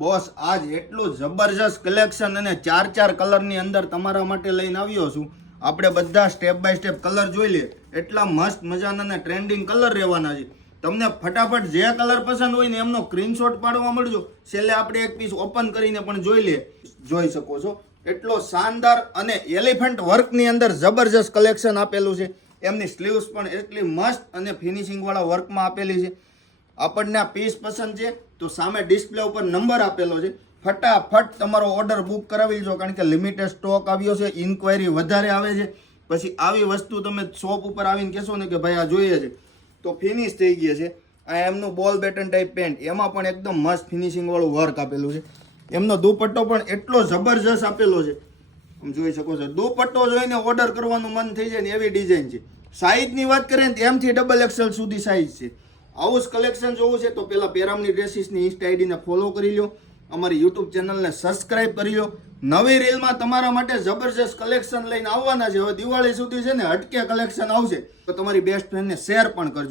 Boss આજ એટલું જબરજસ્ત કલેક્શન અને ચાર કલરની અંદર તમારા માટે લઈને આવ્યો છું. આપણે બધા સ્ટેપ બાય સ્ટેપ કલર જોઈ લે. એટલા મસ્ત મજાના અને ટ્રેન્ડિંગ કલર રહેવાના છે. તમને ફટાફટ જે કલર પસંદ હોય ને એમનો સ્ક્રીનશોટ પાડવા મળજો. છેલ્લે આપણે એક પીસ ઓપન કરીને પણ જોઈ શકો છો. એટલો શાનદાર અને એલિફન્ટ વર્કની અંદર જબરજસ્ત કલેક્શન આપેલું છે. એમની સ્લીવ્સ પણ એટલી મસ્ત અને ફિનિશિંગ વાળા વર્કમાં આપેલી છે. આપણને આ પીસ પસંદ છે તો સામે ડિસ્પ્લે ઉપર નંબર આપેલો છે. ફટાફટ તમારો ઓર્ડર બુક કરાવી લો, કારણ કે લિમિટેડ સ્ટોક આવ્યો છે. ઇન્ક્વાયરી વધારે આવે છે. પછી આવી વસ્તુ તમે શોપ ઉપર આવીને કહેશો ને કે ભાઈ આ જોઈએ છે તો ફિનિશ થઈ ગઈ છે. આ એમનું બોલ બેટન ટાઈપ પેન્ટ, એમાં પણ એકદમ મસ્ત ફિનિશિંગ વાળું વર્ક આપેલું છે. એમનો દુપટ્ટો પણ એટલો જબરજસ્ત આપેલો છે, તમે જોઈ શકો છો. દુપટ્ટો જોઈને ઓર્ડર કરવાનું મન થઈ જાય ને એવી ડિઝાઇન છે. સાઈઝની વાત કરીએ ને એમથી ડબલ એક્સેલ સુધી સાઈઝ છે. આવું જ કલેક્શન જોવું છે તો પેલા પેરામની ડ્રેસીસની ઇન્સ્ટા આઈડીને ફોલો કરી લો, અમારી યુટ્યુબ ચેનલને સબસ્ક્રાઇબ કરી લો. નવી રીલમાં તમારા માટે જબરજસ્ત કલેક્શન લઈને આવવાના છે. હવે દિવાળી સુધી છે ને હટકે કલેક્શન આવશે તો તમારી બેસ્ટ ફ્રેન્ડને શેર પણ કરજો.